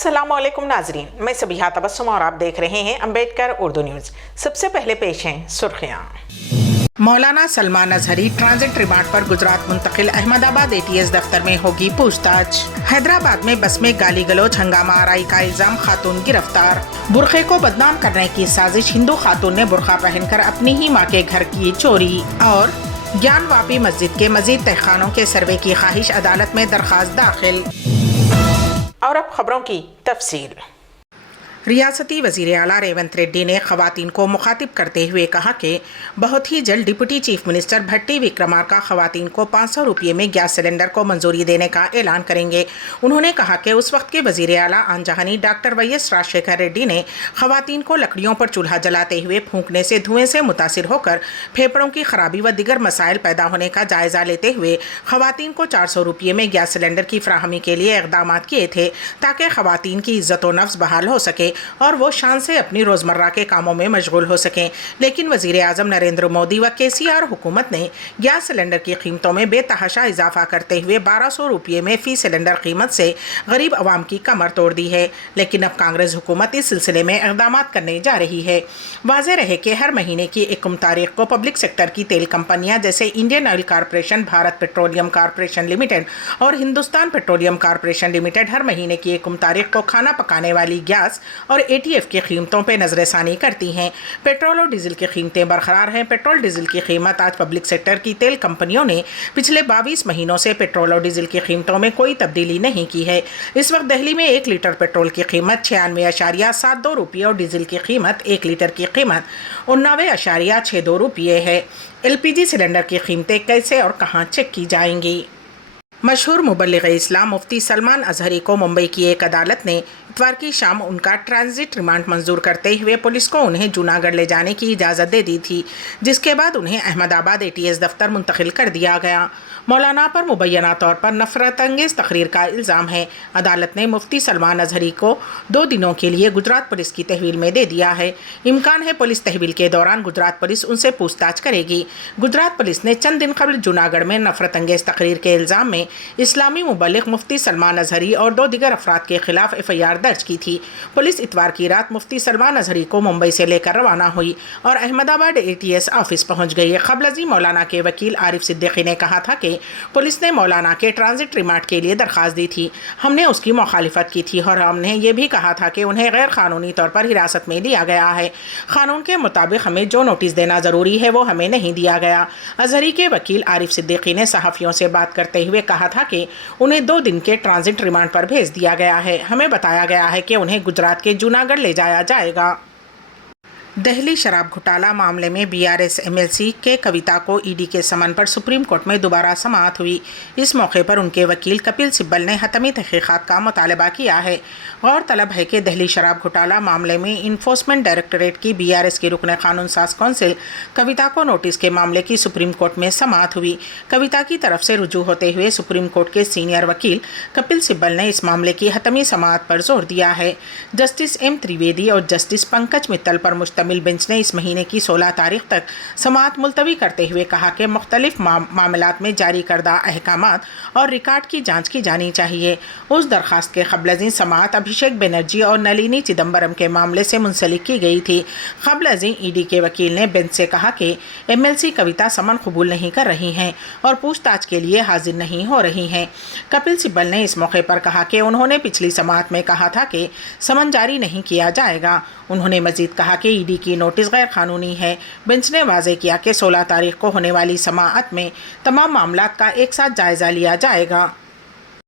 अस्सलामुअलैकुम नाजरीन, मैं सबिहा तबस्सुम और आप देख रहे हैं अम्बेडकर उर्दू न्यूज़। सबसे पहले पेश हैं सुर्खियाँ। मौलाना सलमान अजहरी ट्रांजिट रिमांड पर गुजरात मुंतकिल, अहमदाबाद एटीएस दफ्तर में होगी पूछताछ। हैदराबाद में बस में गाली गलौज, हंगामा आराई का इल्जाम, खातून गिरफ्तार। बुरखे को बदनाम करने की साजिश, हिंदू खातून ने बुरखा पहनकर अपनी ही मां के घर की चोरी। और ज्ञानवापी मस्जिद के मजीद तहखानों के सर्वे की ख्वाहिश, अदालत में दरखास्त दाखिल। और अब खबरों की तफसील। रियासती वज़ीर आला रेवंत रेड्डी ने ख़वातीन को मुखातिब करते हुए कहा कि बहुत ही जल्द डिप्टी चीफ मिनिस्टर भट्टी विक्रमार्का ख़वातीन को 500 रुपये में गैस सिलेंडर को मंजूरी देने का ऐलान करेंगे। उन्होंने कहा कि उस वक्त के वज़ीर आला आन जहानी डॉक्टर YS राजशेखर रेड्डी ने ख़वातीन को लकड़ियों पर चूल्हा जलाते हुए फूंकने से धुएँ से मुतासिर होकर फेफड़ों की खराबी व दिगर मसाइल पैदा होने का जायज़ा लेते हुए ख़वातीन को 400 रुपये में गैस सिलेंडर की फराहमी के लिए इक़दाम किए थे, ताकि ख़वातीन की इज़्ज़त व नफ्स बहाल हो सके और वो शान से अपनी रोज़मर्रा के कामों में मशगूल हो सकें। लेकिन वज़ीर आज़म नरेंद्र मोदी व KCR हुकूमत ने गैस सिलेंडर की कीमतों में बेतहाशा इजाफा करते हुए 1200 रुपये में फ़ी सिलेंडर कीमत से गरीब आवाम की कमर तोड़ दी है। लेकिन अब कांग्रेस हुकूमत इस सिलसिले में इक़दाम करने जा रही है। वाज़ेह रहे कि हर महीने की 1 तारीख को पब्लिक सेक्टर की तेल कंपनियाँ जैसे Indian oil corporation, Bharat petroleum corporation limited और हिंदुस्तान पेट्रोलियम कॉरपोरेशन लिमिटेड हर महीने की 1 तारीख को खाना पकाने वाली गैस और ATF की कीमतों पर नजरसानी करती हैं। पेट्रोल और डीजल की कीमतें बरकरार हैं। पेट्रोल डीजल की कीमत आज पब्लिक सेक्टर की तेल कंपनियों ने पिछले 22 महीनों से पेट्रोल और डीजल की कीमतों में कोई तब्दीली नहीं की है। इस वक्त दिल्ली में 1 लीटर पेट्रोल की कीमत 96.72 रुपये और डीजल की कीमत 1 लीटर की कीमत 89.62 रुपये है। LPG सिलेंडर की कीमतें कैसे और कहां चेक की जाएंगी? मशहूर मुबल्लिग़ इस्लाम मुफ्ती सलमान अजहरी को मुंबई की एक अदालत ने इतवार की शाम उनका ट्रांजिट रिमांड मंजूर करते हुए पुलिस को उन्हें जूनागढ़ ले जाने की इजाज़त दे दी थी, जिसके बाद उन्हें अहमदाबाद ATS दफ्तर मुंतकिल कर दिया गया। मौलाना पर मुबैना तौर पर नफरत अंगेज़ तकरीर का इल्ज़ाम है। अदालत ने मुफ्ती सलमान अजहरी को 2 दिनों के लिए गुजरात पुलिस की तहवील में दे दिया है। इम्कान है पुलिस तहवील के दौरान गुजरात पुलिस उनसे पूछताछ करेगी। गुजरात पुलिस ने चंद दिन कबल जूनागढ़ में नफरत अंगेज़ तकरीर के इल्ज़ाम में इस्लामी मुबल्लिग़ मुफ्ती सलमान अजहरी और 2 दिगर अफराद के खिलाफ FIR दर्ज की थी। पुलिस इतवार की रात मुफ्ती सलमान अजहरी को मुंबई से लेकर रवाना हुई और अहमदाबाद ATS ऑफिस पहुंच गई। क़ब्ल मौलाना के वकील आरिफ सिद्दीकी ने कहा था कि पुलिस ने मौलाना के ट्रांजिट रिमांड के लिए दरख्वास्त दी थी। हमने उसकी मुखालिफत की थी और हमने ये भी कहा था कि उन्हें गैर कानूनी तौर पर हिरासत में लिया गया है। कानून के मुताबिक हमें जो नोटिस देना ज़रूरी है वो हमें नहीं दिया गया। अजहरी के वकील आरिफ सिद्दीकी ने सहाफ़ियों से बात करते हुए कहा था कि उन्हें 2 दिन के ट्रांजिट रिमांड पर भेज दिया गया है। हमें बताया गया है कि उन्हें गुजरात के जूनागढ़ ले जाया जाएगा। दिल्ली शराब घोटाला मामले में BRS MLC के कविता को ED के समन पर सुप्रीम कोर्ट में दोबारा समाअत हुई। इस मौके पर उनके वकील कपिल सिब्बल ने हतमी तहक़ीक़ात का मुतालबा किया है। गौरतलब है कि दिल्ली शराब घोटाला मामले में इन्फोर्समेंट डायरेक्टरेट की BRS की रुकन कानून साज कौंसिल कविता को नोटिस के मामले की सुप्रीम कोर्ट में समाअत हुई। कविता की तरफ से रुजू होते हुए सुप्रीम कोर्ट के सीनियर वकील कपिल सिब्बल ने इस मामले की हतमी समाअत पर जोर दिया है। जस्टिस M त्रिवेदी और जस्टिस पंकज मित्तल पर मुश्तमिल बेंच ने इस महीने की 16 तारीख तक समाअत मुलतवी करते हुए कहा कि मुख्तलिफ मामलात में जारी करदा अहकामात और रिकॉर्ड की जांच की जानी चाहिए। उस दरख्वास्त के क़ब्ल समाअत अभिषेक बनर्जी और नलिनी चिदम्बरम के मामले से मुंसलिक की गई थी। क़ब्ल ED के वकील ने बेंच से कहा कि MLC कविता समन कबूल नहीं कर रही हैं और पूछताछ के लिए हाजिर नहीं हो रही हैं। कपिल सिब्बल ने इस मौके पर कहा कि उन्होंने पिछली समाअत में कहा था कि समन जारी नहीं किया जाएगा। उन्होंने मजीद कहा कि ED की नोटिस गैर कानूनी है। बेंच ने वाज़ेह किया कि 16 तारीख को होने वाली समाअत में तमाम मामलात का एक साथ जायज़ा लिया जाएगा।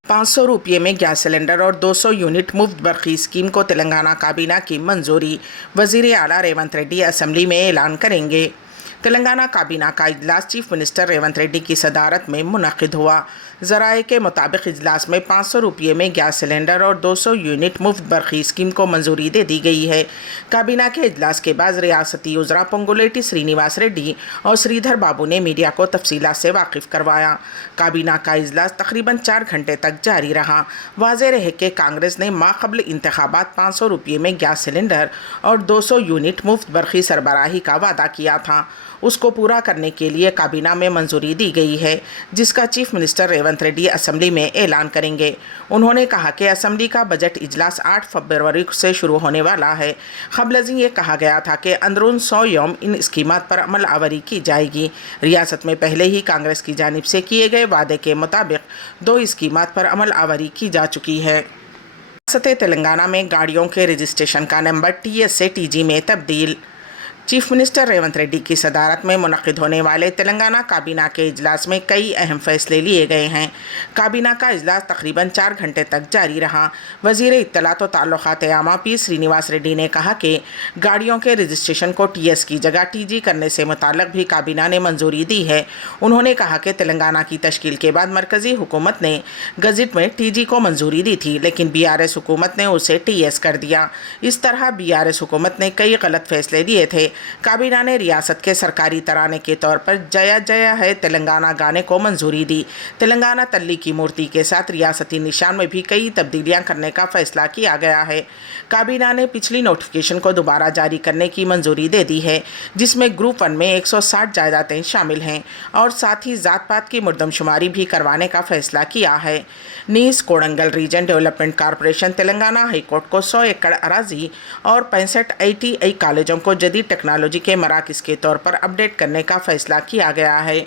500 रुपये में गैस सिलेंडर और 200 यूनिट मुफ्त बरखी स्कीम को तेलंगाना काबीना की मंजूरी, वज़ीर आला रेवंत रेड्डी असम्बली में ऐलान करेंगे। तेलंगाना काबीना का इजलास चीफ मिनिस्टर रेवंत रेड्डी की सदारत में मुनक़िद हुआ। ज़राए के मुताबिक इजलास में 500 रुपये में गैस सिलेंडर और 200 यूनिट मुफ्त बरखी स्कीम को मंजूरी दे दी गई है। काबीना के इजलास के बाद रियासती उज़रा पोंगुलेटी श्रीनिवास रेड्डी और श्रीधर बाबू ने मीडिया को तफसीलात से वाकिफ़ करवाया। काबीना का इजलास तकरीबन 4 घंटे तक जारी रहा। वाज़ेह रहे कि कांग्रेस ने माक़बल इंतखाबात 500 रुपये में गैस सिलेंडर और 200 यूनिट मुफ्त बरखी सरबराही का वादा किया था। اس کو پورا کرنے کے لیے کابینہ میں منظوری دی گئی ہے، جس کا chief minister Revanth Reddy assembly میں اعلان کریں گے۔ انہوں نے کہا کہ اسمبلی کا بجٹ اجلاس 8 فروری سے شروع ہونے والا ہے۔ قبل ازیں یہ کہا گیا تھا کہ اندرون 100 یوم ان اسکیمات پر عمل آوری کی جائے گی۔ ریاست میں پہلے ہی کانگریس کی جانب سے کیے گئے وعدے کے مطابق 2 اسکیمات پر عمل آوری کی جا چکی ہے۔ ریاست تلنگانہ میں گاڑیوں کے رجسٹریشن کا نمبر TS سے TG میں تبدیل۔ چیف منسٹر ریونت ریڈی کی صدارت میں منعقد ہونے والے تلنگانہ کابینہ کے اجلاس میں کئی اہم فیصلے لیے گئے ہیں۔ کابینہ کا اجلاس تقریباً 4 گھنٹے تک جاری رہا۔ وزیر اطلاعات و تعلقات عامہ پی سرینواس ریڈی نے کہا کہ گاڑیوں کے رجسٹریشن کو TS کی جگہ TG کرنے سے متعلق بھی کابینہ نے منظوری دی ہے۔ انہوں نے کہا کہ تلنگانہ کی تشکیل کے بعد مرکزی حکومت نے گزٹ میں TG کو منظوری دی تھی، لیکن BRS حکومت نے اسے TS کر دیا۔ اس طرح BRS حکومت نے کئی غلط فیصلے لیے تھے۔ کابینہ نے ریاست کے سرکاری ترانے کے طور پر جیا جیا ہے تلنگانہ گانے کو منظوری دی۔ تلنگانہ تلی کی مورتی کے ساتھ ریاستی نشان میں بھی کئی تبدیلیاں کرنے کا فیصلہ کیا گیا ہے۔ کابینہ نے پچھلی نوٹیفیکیشن کو دوبارہ جاری کرنے کی منظوری دے دی ہے، جس میں گروپ 1 میں 160 جائیدادیں شامل ہیں اور ساتھ ہی ذات پات کی مردم شماری بھی کروانے کا فیصلہ کیا ہے۔ نیز Kodangal region development corporation Telangana high court کو 100 ایکڑ اراضی اور 65 ITI کالجوں کو جدید ٹیکنالوجی کے مراکز کے طور پر اپ ڈیٹ کرنے کا فیصلہ کیا گیا ہے۔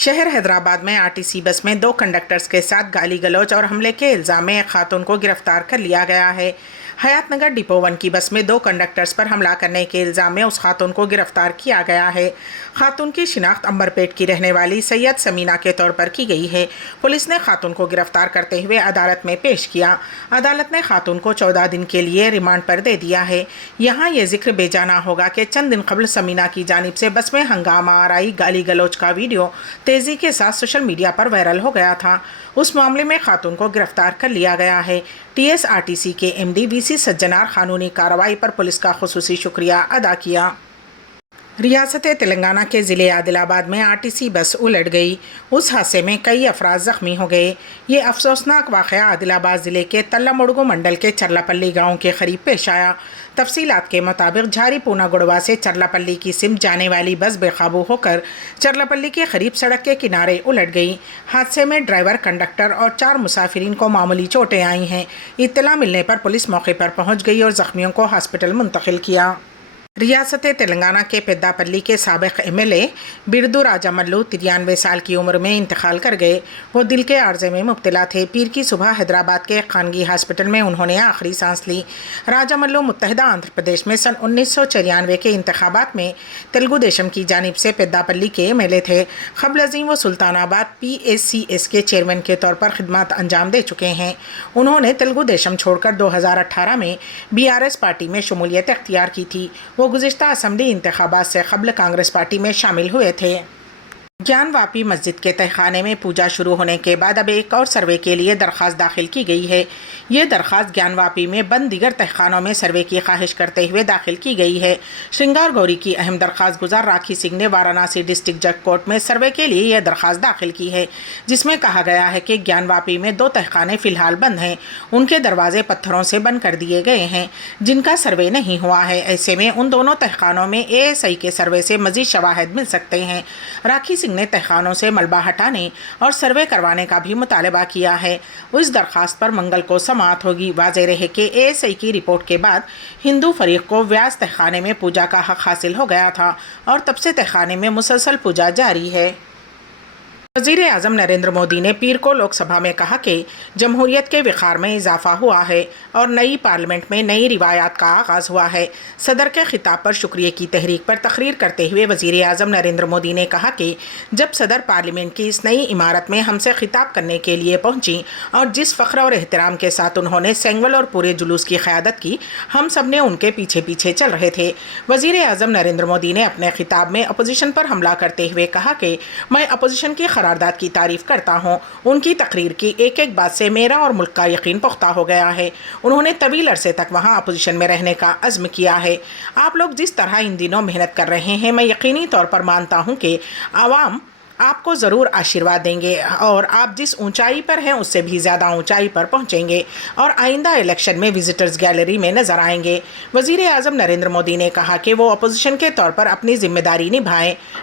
شہر حیدرآباد میں RTC بس میں 2 کنڈکٹرز کے ساتھ گالی گلوچ اور حملے کے الزام میں ایک خاتون کو گرفتار کر لیا گیا ہے۔ حیات نگر ڈپو 1 کی بس میں 2 کنڈکٹرز پر حملہ کرنے کے الزام میں اس خاتون کو گرفتار کیا گیا ہے۔ خاتون کی شناخت امبرپیٹ کی رہنے والی سید سمینہ کے طور پر کی گئی ہے۔ پولیس نے خاتون کو گرفتار کرتے ہوئے عدالت میں پیش کیا۔ عدالت نے خاتون کو 14 دن کے لیے ریمانڈ پر دے دیا ہے۔ یہاں یہ ذکر بے جانا ہوگا کہ چند دن قبل سمینہ کی جانب سے بس میں ہنگامہ آرائی گالی گلوچ کا ویڈیو تیزی کے ساتھ سوشل میڈیا پر وائرل ہو گیا تھا۔ اس معاملے میں خاتون کو گرفتار کر لیا گیا ہے۔ TS RTC کے MD VC سجنار قانونی کارروائی پر پولیس کا خصوصی شکریہ ادا کیا۔ ریاست تلنگانہ کے ضلع عادل آباد میں RTC بس الٹ گئی۔ اس حادثے میں کئی افراد زخمی ہو گئے۔ یہ افسوسناک واقعہ عادل آباد ضلع کے تلمڑگو منڈل کے چرلاپلی گاؤں کے قریب پیش آیا۔ تفصیلات کے مطابق جھاری پونا گڑوا سے چرلاپلی کی سمت جانے والی بس بے قابو ہو کر چرلاپلی کے قریب سڑک کے کنارے الٹ گئی۔ حادثے میں ڈرائیور، کنڈکٹر اور 4 مسافرین کو معمولی چوٹیں آئی ہیں۔ اطلاع ملنے پر پولیس موقع پر پہنچ گئی اور زخمیوں کو ہاسپٹل منتقل کیا۔ ریاست تلنگانہ کے پیداپلی کے سابق MLA بردو راجا ملو 93 سال کی عمر میں انتقال کر گئے۔ وہ دل کے عارضے میں مبتلا تھے۔ پیر کی صبح حیدرآباد کے خانگی ہاسپٹل میں انہوں نے آخری سانس لی۔ راجا ملو متحدہ آندھر پردیش میں سن 1994 کے انتخابات میں تلگو دیشم کی جانب سے پیداپلی کے MLA تھے۔ قبل ازیں وہ سلطان آباد PACS کے چیئرمین کے طور پر خدمات انجام دے چکے ہیں۔ انہوں نے تلگو دیشم چھوڑ کر 2018 میں BRS پارٹی میں شمولیت اختیار کی تھی۔ وہ گزشتہ اسمبلی انتخابات سے قبل کانگریس پارٹی میں شامل ہوئے تھے۔ گیان واپی مسجد کے تہخانے میں پوجا شروع ہونے کے بعد اب ایک اور سروے کے لیے درخواست داخل کی گئی ہے۔ یہ درخواست گیان واپی میں بند دیگر تہخانوں میں سروے کی خواہش کرتے ہوئے داخل کی گئی ہے۔ شرنگار گوری کی اہم درخواست گزار راکھی سنگھ نے وارانسی ڈسٹرکٹ جج کورٹ میں سروے کے لیے یہ درخواست داخل کی ہے، جس میں کہا گیا ہے کہ گیان واپی میں 2 تہخانے فی الحال بند ہیں۔ ان کے دروازے پتھروں سے بند کر دیے گئے ہیں، جن کا سروے نہیں ہوا ہے۔ ایسے میں ان دونوں تہخانوں میں ASI کے سروے سے مزید شواہد مل سکتے ہیں۔ راکھی سنگھ نے تہخانوں سے ملبہ ہٹانے اور سروے کروانے کا بھی مطالبہ کیا ہے۔ اس درخواست پر منگل کو سماعت ہوگی۔ واضح رہے کہ ASI کی رپورٹ کے بعد ہندو فریق کو ویاس تہخانے میں پوجا کا حق حاصل ہو گیا تھا اور تب سے تہخانے میں مسلسل پوجا جاری ہے۔ وزیر اعظم نریندر مودی نے پیر کو لوک سبھا میں کہا کہ جمہوریت کے وقار میں اضافہ ہوا ہے اور نئی پارلیمنٹ میں نئی روایات کا آغاز ہوا ہے۔ صدر کے خطاب پر شکریہ کی تحریک پر تقریر کرتے ہوئے وزیر اعظم نریندر مودی نے کہا کہ جب صدر پارلیمنٹ کی اس نئی عمارت میں ہم سے خطاب کرنے کے لیے پہنچی اور جس فخر اور احترام کے ساتھ انہوں نے سینگول اور پورے جلوس کی قیادت کی، ہم سب نے ان کے پیچھے پیچھے چل رہے تھے۔ وزیر اعظم نریندر مودی نے اپنے خطاب میں اپوزیشن پر حملہ کرتے ہوئے کہا کہ میں اپوزیشن کی قرارداد کی تعریف کرتا ہوں۔ ان کی تقریر کی ایک ایک بات سے میرا اور ملک کا یقین پختہ ہو گیا ہے۔ انہوں نے طویل عرصے تک وہاں اپوزیشن میں رہنے کا عزم کیا ہے۔ آپ لوگ جس طرح ان دنوں محنت کر رہے ہیں، میں یقینی طور پر مانتا ہوں کہ عوام آپ کو ضرور آشیرواد دیں گے اور آپ جس اونچائی پر ہیں اس سے بھی زیادہ اونچائی پر پہنچیں گے اور آئندہ الیکشن میں وزٹرز گیلری میں نظر آئیں گے۔ وزیر اعظم نریندر مودی نے کہا کہ وہ اپوزیشن کے طور پر اپنی ذمہ داری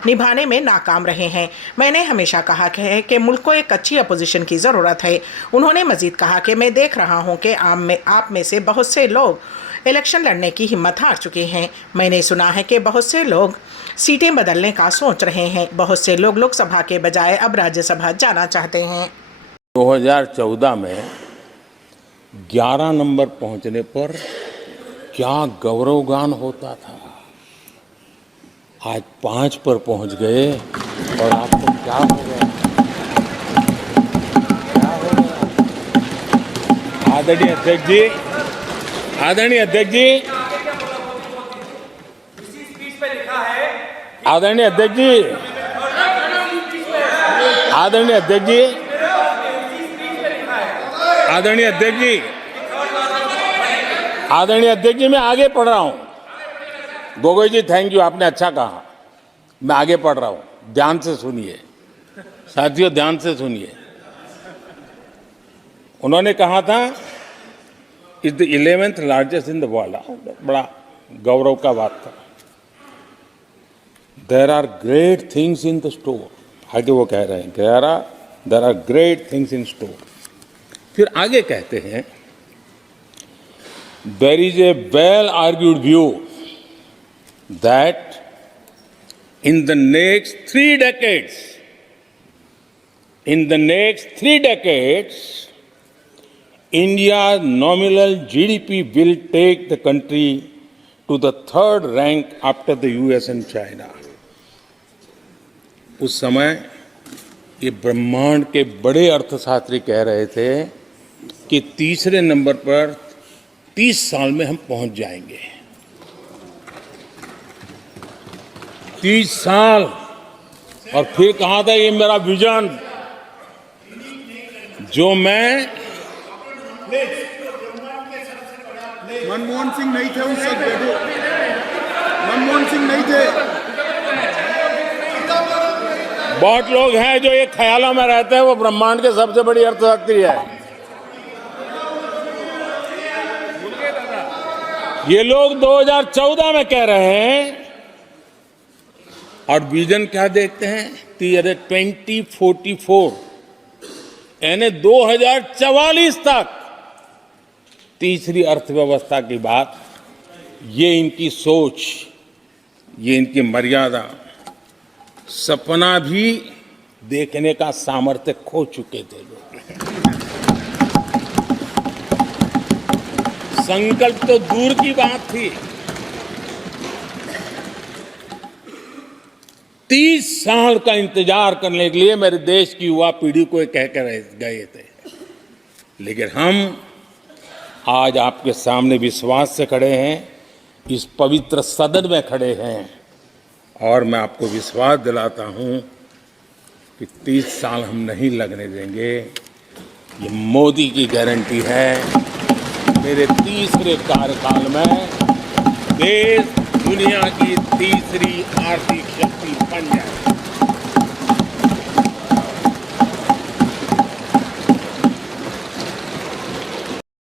نبھانے میں ناکام رہے ہیں۔ میں نے ہمیشہ کہا ہے کہ ملک کو ایک اچھی اپوزیشن کی ضرورت ہے۔ انہوں نے مزید کہا کہ میں دیکھ رہا ہوں کہ آپ میں سے بہت سے لوگ الیکشن لڑنے کی ہمت ہار چکے ہیں۔ میں نے سنا ہے کہ بہت سے لوگ سیٹیں بدلنے کا سوچ رہے ہیں۔ بہت سے لوگ لوک سبھا کے بجائے اب راجیہ سبھا جانا چاہتے ہیں۔ 2014 میں 11 نمبر پہنچنے پر کیا گورو گان ہوتا تھا، آج 5 پر پہنچ گئے اور آپ کو کیا ہو گیا؟ آدرنیہ ادھیکش جی، آدرنیہ ادھیکش جی، آدرنیہ ادھیکش جی، آدرنیہ ادھیکش جی، آدرنیہ ادھیکش جی، آدرنیہ ادھیکش جی، میں آگے پڑھ رہا ہوں۔ گوگوئی جی تھینک یو، آپ نے اچھا کہا۔ میں آگے پڑھ رہا ہوں، دھیان سے سنیے ساتھیوں، دھیان سے سنیے۔ انہوں نے کہا تھا از دا 11th largest in the world، بڑا گورو کا بات تھا۔ There are great things in the store، آگے وہ کہہ رہے ہیں there are great things in store۔ پھر آگے کہتے ہیں there is a well argued view that in the next 3 decades, India's nominal GDP will take the country to the 3rd rank after the US and China۔ اس سمے یہ برہمانڈ کے بڑے ارتھ شاستری کہہ رہے تھے کہ تیسرے نمبر پر 30 سال میں ہم پہنچ جائیں گے۔ 30 سال، اور پھر کہا تھا یہ میرا ویژن جو میں منموہن سنگھ نہیں تھے اس وقت، منموہن سنگھ نہیں تھے۔ بہت لوگ ہیں جو یہ خیالوں میں رہتے ہیں وہ برہمانڈ کے سب سے بڑی ارتھ شاستری ہے۔ یہ لوگ 2014 میں کہہ رہے ہیں اور ویژن کیا دیکھتے ہیں 2044، یعنی 2044 تک تیسری ارتھ ویوستھا کی بات۔ یہ ان کی سوچ، یہ ان کی مریادا، سپنا بھی دیکھنے کا سامرتھیہ کھو چکے تھے لوگ۔ سنکلپ تو دور کی بات تھی، 30 سال کا انتظار کرنے کے لیے میرے دیش کی یوا پیڑھی کو کہہ کر گئے تھے، لیکن ہم آج آپ کے سامنے وشواس سے کھڑے ہیں، اس پوتر صدن میں کھڑے ہیں، اور میں آپ کو وشواس دلاتا ہوں کہ 30 سال ہم نہیں لگنے دیں گے۔ یہ مودی کی گارنٹی ہے، میرے تیسرے کارکال میں دیش دنیا کی تیسری آرتھک شکتی بن جائے۔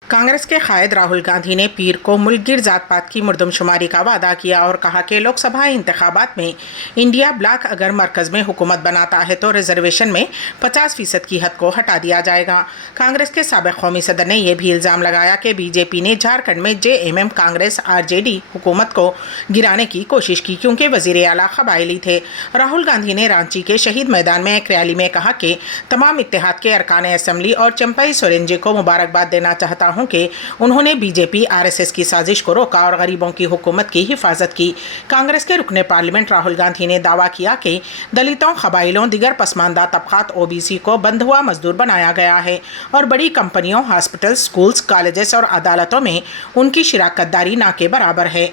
کانگریس کے قائد راہل گاندھی نے پیر کو ملک گیر ذات پات کی مردم شماری کا وعدہ کیا اور کہا کہ لوک سبھا انتخابات میں انڈیا بلاک اگر مرکز میں حکومت بناتا ہے تو ریزرویشن میں 50% کی حد کو ہٹا دیا جائے گا۔ کانگریس کے سابق قومی صدر نے یہ بھی الزام لگایا کہ بی جے پی نے جھارکھنڈ میں JMM کانگریس RJD حکومت کو گرانے کی کوشش کی کیونکہ وزیر اعلیٰ قبائلی تھے۔ راہل گاندھی نے رانچی کے شہید میدان میں ایک ریلی میں کہا کہ تمام اتحاد کے ارکان اسمبلی اور چمپئی سورین جی کو مبارکباد دینا چاہتا ہوں کہ انہوں نے بی جے پی RSS کی سازش کو روکا اور غریبوں کی حکومت کی حفاظت کی۔ کانگریس کے رکن پارلیمنٹ راہل گاندھی نے دعویٰ کیا کہ دلتوں، قبائلیوں، دیگر پسماندہ طبقات OBC کو بندھوا مزدور بنایا گیا ہے اور بڑی کمپنیوں، ہاسپٹل، سکولز، کالجز اور عدالتوں میں ان کی شراکت داری نہ کے برابر ہے۔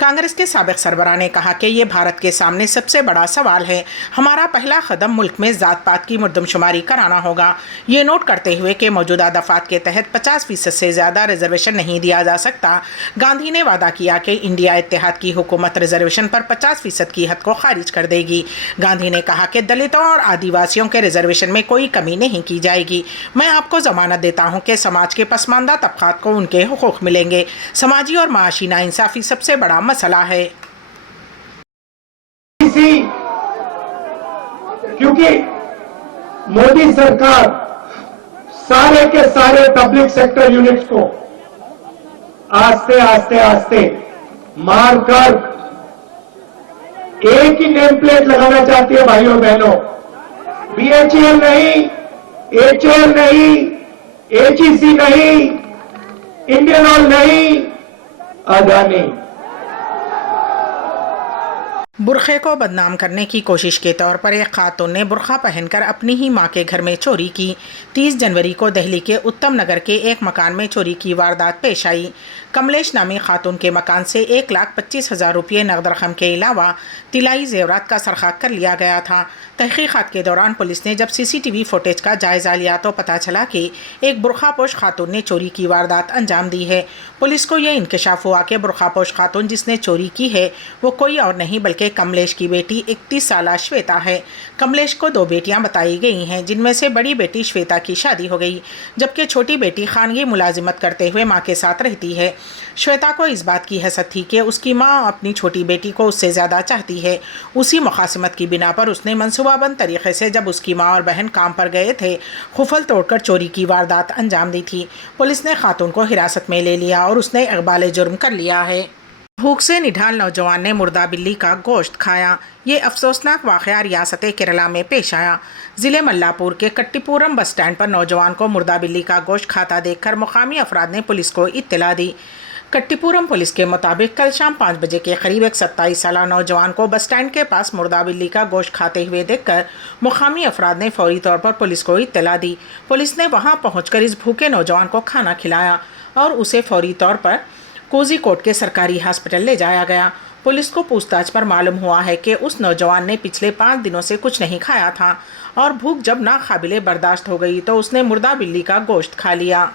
कांग्रेस के साबिक सरबराह ने कहा कि ये भारत के सामने सबसे बड़ा सवाल है। हमारा पहला कदम मुल्क में जात पात की मर्दमशुमारी कराना होगा। ये नोट करते हुए कि मौजूदा दफात के तहत 50% से ज़्यादा रिजर्वेशन नहीं दिया जा सकता, गांधी ने वादा किया कि इंडिया इत्तेहाद की हुकूमत रिजर्वेशन पर 50% की हद को खारिज कर देगी। गांधी ने कहा कि दलितों और आदिवासियों के रिजर्वेशन में कोई कमी नहीं की जाएगी। मैं आपको जमानत देता हूं कि समाज के पसमानदा तबकात को उनके हुकूक मिलेंगे। समाजी और माशी नाइंसाफी सबसे बड़ा मसला है। क्योंकि मोदी सरकार सारे के सारे पब्लिक सेक्टर यूनिट्स को आस्ते आस्ते आस्ते मारकर एक ही नेम प्लेट लगाना चाहती है। भाइयों बहनों, BHEL नहीं, HAL नहीं, HEC नहीं, इंडियन ऑयल नहीं, अदानी। बुरखे को बदनाम करने की कोशिश के तौर पर एक खातून ने बुरखा पहनकर अपनी ही मां के घर में चोरी की। 30 जनवरी को दिल्ली के उत्तम नगर के एक मकान में चोरी की वारदात पेश आई। कमलेश नामी खातून के मकान से 1,25,000 रुपये नकद रकम के अलावा तिलाई जेवरात का सरखाक कर लिया गया था। तहकीकात के दौरान पुलिस ने जब CCTV फुटेज का जायजा लिया तो पता चला कि एक बुरखापोश खातून ने चोरी की वारदात अंजाम दी है। पुलिस को यह इंकशाफ हुआ कि बुरखापोश खातून जिसने चोरी की है वो कोई और नहीं बल्कि कमलेश की बेटी 31 साला श्वेता है। कमलेश को 2 बेटियां बताई गई हैं, जिनमें से बड़ी बेटी श्वेता की शादी हो गई, जबकि छोटी बेटी खानगी मुलाजिमत करते हुए मां के साथ रहती है। श्वेता को इस बात की हसद थी कि उसकी मां अपनी छोटी बेटी को उससे ज़्यादा चाहती है। उसी मुखासिमत की बिना पर उसने मंसूबाबंद तरीके से जब उसकी मां और बहन काम पर गए थे, खुफल तोड़कर चोरी की वारदात अंजाम दी थी। पुलिस ने खातून को हिरासत में ले लिया और उसने इक़बाल जुर्म कर लिया है। भूख से निढाल नौजवान ने मुर्दा बिल्ली का गोश्त खाया। ये अफसोसनाक वाक़या रियासत केरला में पेश आया। ज़िले मल्लापुर के कट्टीपुरम बस स्टैंड पर नौजवान को मुर्दा बिल्ली का गोश्त खाता देखकर मुकामी अफराद ने पुलिस को इत्तला दी। कट्टीपुरम पुलिस के मुताबिक कल शाम 5 बजे के करीब एक 27 साला नौजवान को बस स्टैंड के पास मुर्दा बिल्ली का गोश्त खाते हुए देखकर मुकामी अफराद ने फौरी तौर पर पुलिस को इत्तला दी। पुलिस ने वहां पहुंचकर इस भूखे नौजवान को खाना खिलाया और उसे फौरी तौर पर कोझीकोड के सरकारी हॉस्पिटल ले जाया गया। पुलिस को पूछताछ पर मालूम हुआ है कि उस नौजवान ने पिछले 5 दिनों से कुछ नहीं खाया था और भूख जब नाकाबिले बर्दाश्त हो गई तो उसने मुर्दा बिल्ली का गोश्त खा लिया।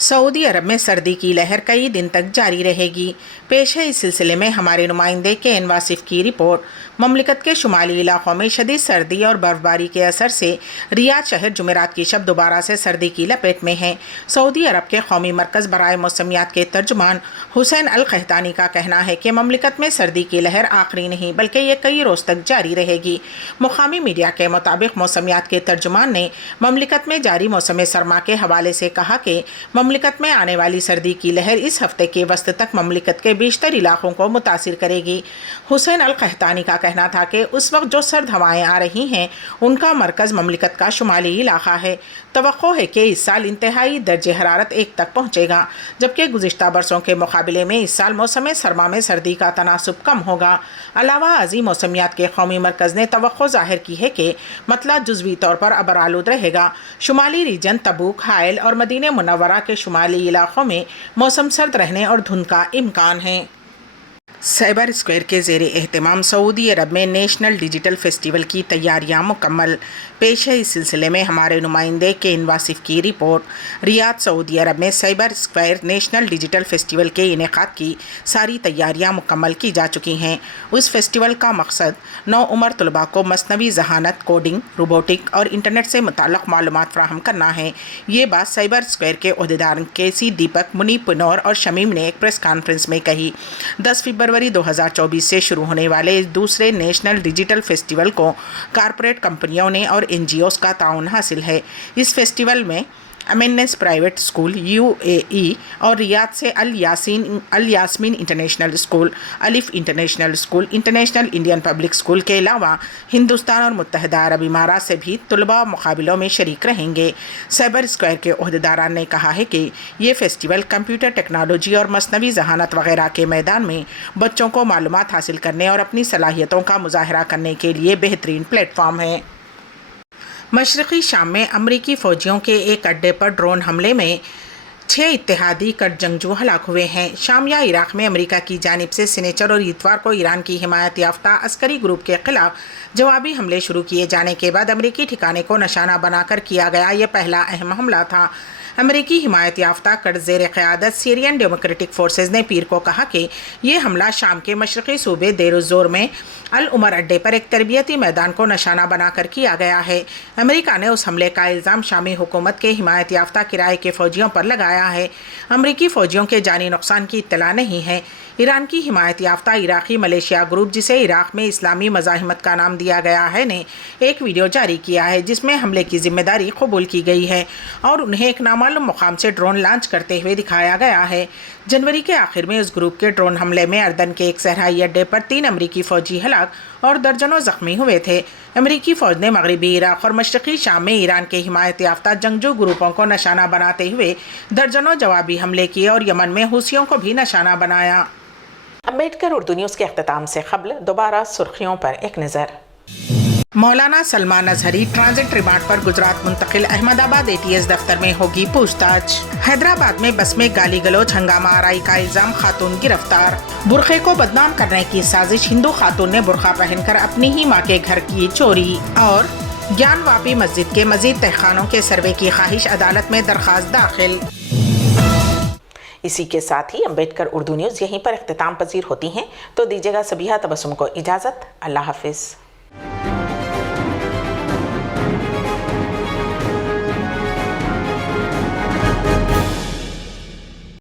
सऊदी अरब में सर्दी की लहर कई दिन तक जारी रहेगी। पेश है इस सिलसिले में हमारे नुमाइंदे के वासिफ की रिपोर्ट। ममलिकत के शुमाली इलाकों में शदीद सर्दी और बर्फबारी के असर से रियाद शहर जुमेरात की शब दोबारा से सर्दी की लपेट में है। सऊदी अरब के कौमी मरकज़ बराए मौसमियात के तर्जुमान हुसैन अल कहतानी का कहना है कि ममलिकत में सर्दी की लहर आखिरी नहीं बल्कि ये कई रोज़ तक जारी रहेगी। मुकामी मीडिया के मुताबिक मौसमियात के तर्जुमान ने ममलिकत में जारी मौसम सरमा के हवाले से कहा कि ममलिकत में आने वाली सर्दी की लहर इस हफ्ते के वस्त तक ममलिकत के बेशतर इलाकों को मुतासिर करेगी। हुसैन अल कहतानी का कहना था कि उस वक्त जो सर्द हवाएं आ रही हैं उनका मरकज़ ममलिकत का शुमाली इलाका है। तवक्को है कि इस साल इंतहाई दर्जे हरारत 1 तक पहुँचेगा, जबकि गुज़िश्ता बरसों के मुकाबले में इस साल मौसम सरमा में सर्दी का तनासुब कम होगा। अलावा अज़ीम मौसमियात के कौमी मरकज़ ने तवक्को ज़ाहिर की है कि मतला जुज़वी तौर पर अबरालूद रहेगा। शुमाली रीजन तबूक, हाइल और मदीने मुनव्वरा के शुमाली इलाकों में मौसम सर्द रहने और धुंध का इम्कान है। साइबर स्क्वायर के ज़ेरे एहतमाम सऊदी अरब में नेशनल डिजिटल फेस्टिवल की तैयारियां मुकम्मल। पेश है इस सिलसिले में हमारे नुमाइंदे के वासिफ की रिपोर्ट। रियाद सऊदी अरब में cyber square national digital festival के इनेकाद की सारी तैयारियां मुकम्मल की जा चुकी हैं। उस फेस्टिवल का मकसद नौ उम्र तलबा को मसनवी जहानत, कोडिंग, रोबोटिक और इंटरनेट से मुताल्लिक़ मालूमात फ़राहम करना है। ये बात साइबर स्क्वायर के अहदेदार केसी दीपक, मुनीब पुनौर और शमीम ने एक प्रेस कॉन्फ्रेंस में कही। 10 फरवरी 2024 से शुरू होने वाले इस दूसरे नेशनल डिजिटल फेस्टिवल को कारपोरेट कंपनियों ने और NGOs का ताउन हासिल है। इस फेस्टिवल में एमएनएस प्राइवेट स्कूल UAE और रियाद से अल यास्मीन इंटरनेशनल स्कूल, अलिफ international school, international Indian public school के अलावा हिंदुस्तान और मुत्तहिदा अरब इमारात से भी तलबा मुकाबलों में शरीक रहेंगे। साइबर स्क्वायर के अहदेदारान ने कहा है कि ये फेस्टिवल कंप्यूटर टेक्नोलॉजी और मसनवी जहानत वगैरह के मैदान में बच्चों को मालूमात हासिल करने और अपनी सलाहियतों का मुजाहरा करने के लिए बेहतरीन प्लेटफॉर्म है। मशरक़ी शाम में अमरीकी फ़ौजियों के एक अड्डे पर ड्रोन हमले में 6 इत्तेहादी कर्द जंगजू हलाक हुए हैं। शाम या इराक में अमेरिका की जानिब से सिनेचर और इतवार को ईरान की हिमायत याफ्ता अस्करी ग्रुप के खिलाफ जवाबी हमले शुरू किए जाने के बाद अमेरिकी ठिकाने को निशाना बनाकर किया गया ये पहला अहम हमला था। अमेरिकी हिमायत याफ्ता कर्द ज़ेर क़यादत सीरियन डेमोक्रेटिक फोर्सेज ने पीर को कहा कि ये हमला शाम के मशरक़ी सूबे देर ज़ोर में अल उमर अड्डे पर एक तरबियती मैदान को निशाना बनाकर किया गया है। अमेरिका ने उस हमले का इल्ज़ाम शामी हुकूमत के हिमायत याफ्ता किराए के फ़ौजियों पर लगाया है। अमेरिकी फ़ौजियों के जानी नुकसान की इत्तला नहीं है। ईरान की हिमायत याफ्ता इराक़ी मलेशिया ग्रुप, जिसे इराक़ में इस्लामी मज़ाहिमत का नाम दिया गया है, ने एक वीडियो जारी किया है जिसमें हमले की जिम्मेदारी कबूल की गई है और उन्हें एक नामालूम मुकाम से ड्रोन लॉन्च करते हुए दिखाया गया है। जनवरी के आखिर में उस ग्रुप के ड्रोन हमले में अर्दन के एक सहराई अड्डे पर 3 अमरीकी फ़ौजी हलाक और दर्जनों ज़ख्मी हुए थे। अमरीकी फ़ौज ने मगरबी इराक़ और मशरक़ी शाम में ईरान के हिमायत याफ्ता जंगजू ग्रुपों को निशाना बनाते हुए दर्जनों जवाबी हमले किए और यमन में हूसियों को भी निशाना बनाया। अम्बेडकर उर्दू न्यूज़ के अख्ताम से क़ब्ल दोबारा सुर्खियों पर एक नज़र। मौलाना सलमान अजहरी ट्रांजिट रिमांड पर गुजरात मुंतकिल, अहमदाबाद ATS दफ्तर में होगी पूछताछ। हैदराबाद में बस में गाली गलौज हंगामा आराई का इल्जाम, खातून गिरफ्तार। बुरखे को बदनाम करने की साजिश, हिंदू खातून ने बुरखा पहनकर अपनी ही मां के घर की चोरी। और ज्ञानवापी मस्जिद के मजीद तहखानों के सर्वे की ख्वाहिश, अदालत में दरख्वास्त दाखिल। इसी के साथ ही अम्बेडकर उर्दू न्यूज़ यहीं पर इख्तिताम पजीर होती हैं, तो दीजिएगा सबिहा तबस्सुम को इजाज़त। अल्लाह हाफिज़।